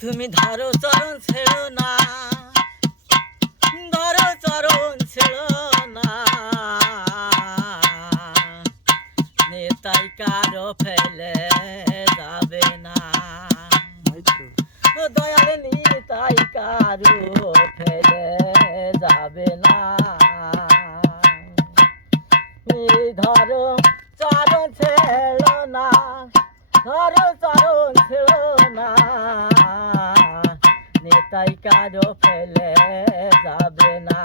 তুমি ধরো চরণ ছেড়ো না, ধরো চরণ ছেড়ো না, নেতাই কারো ফেলে যাবে না, দয়াল নিতাই কারো ফেলে যাবে না। ধরো চরণ ছেড়ো না, ধরো চরণ ছেড়ো না, নেতাই কারো ফেলে যাবে না,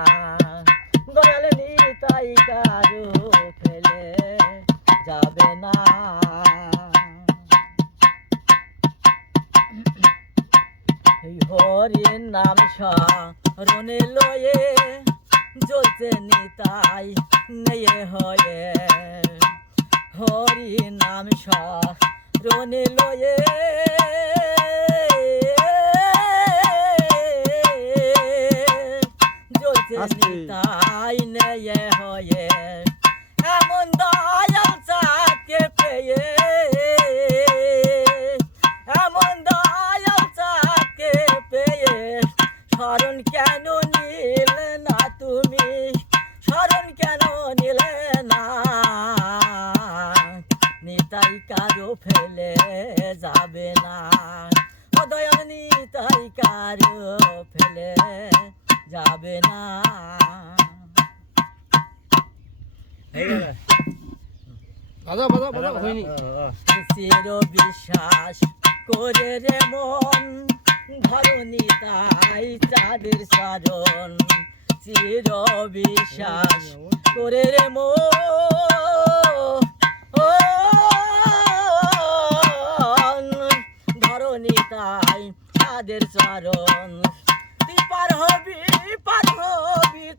দয়াল নিতাই কারো ফেলে যাবে না। হরির নাম স্মরণে লয়ে জ্বলছে নিতাই নেয়ে হয়ে, হরি নাম স্মরণে লয়ে জ্বলছে নিতাই নেয়ে হয়ে, এমন দয়াল চাকে পেয়ে, এমন দয়াল চাকে পেয়ে স্মরণ কেন নিলে না তুমি, স্মরণ কেন নিলে না, নিতাই কারো ফেলে যাবে না, ও দয়াল নিতাই কারো ফেলে যাবে না। চির বিশ্বাস করে রে মন, ধরো নিতাই চাঁদের চরণ, চির বিশ্বাস করে রে মন, ধরো নিতাই চাঁদের চরণ, তুই পার হবি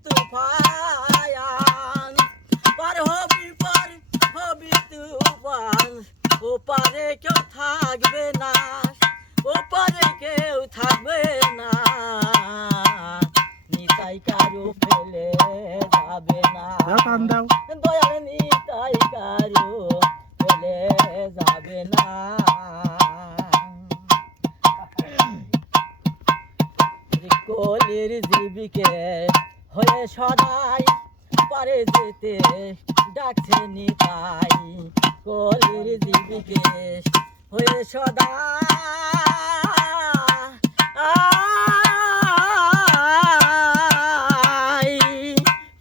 তুফান, পার হবি তুফান, ওপারে কেউ থাকবে না, ওপারে কেউ থাকবে না, নিতাই কারো ফেলে যাবে না, দয়াল নিতাই কারো ফেলে যাবে না। কলির জীবিকে হয়ে সদাই পারে যেতে ডাকছে নিতাই, কলির জীবিকে হয়ে সদাই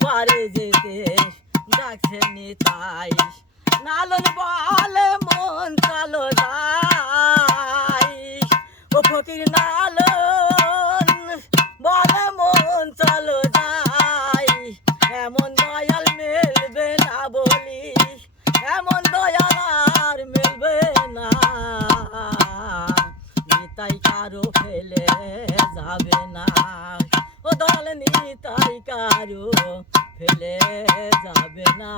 পারে যেতে ডাকছে নিতাই, নালন বলে মন চলো যাই, ও ফকির নালন বলে মন চলো যাই, এমন দয়াল মিলবে না বলি, এমন দয়াল আর মিলবে না, নিতাই কারো ফেলে যাবে না, ও দয়াল নিতাই কারো ফেলে যাবে না।